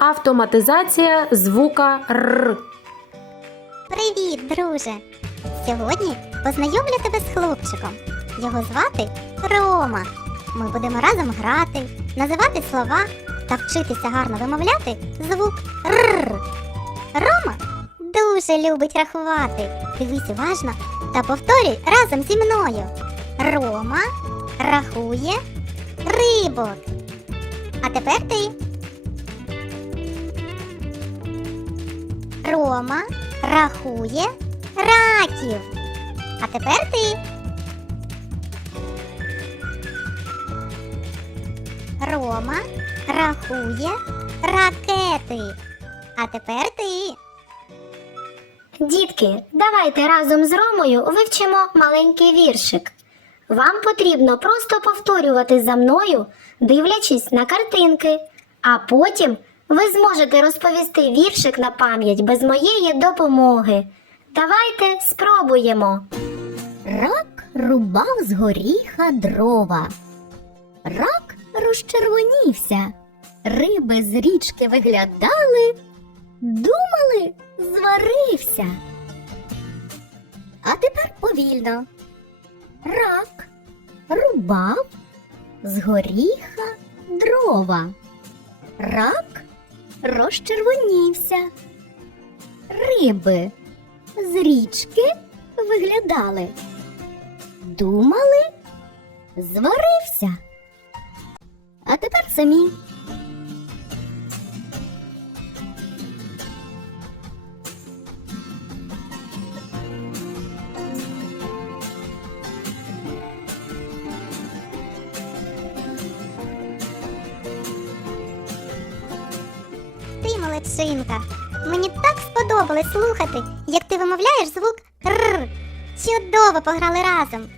Автоматизація звука Р. Привіт, друже! Сьогодні познайомлю тебе з хлопчиком. Його звати Рома. Ми будемо разом грати, називати слова та вчитися гарно вимовляти звук Р. Рома дуже любить рахувати. Дивись уважно та повторюй разом зі мною. Рома рахує рибок. А тепер ти. Рома рахує раків. А тепер ти. Рома рахує ракети. А тепер ти. Дітки, давайте разом з Ромою вивчимо маленький віршик. Вам потрібно просто повторювати за мною, дивлячись на картинки, а потім ви зможете розповісти віршик на пам'ять без моєї допомоги. Давайте спробуємо. Рак рубав з горіха дрова. Рак розчервонівся. Риби з річки виглядали, думали, зварився. А тепер повільно. Рак рубав з горіха дрова. Рак розчервонівся. Риби з річки виглядали. Думали, зварився. А тепер самі. Ти молодчинка. Мені так сподобалось слухати, як ти вимовляєш звук Р. Чудово пограли разом.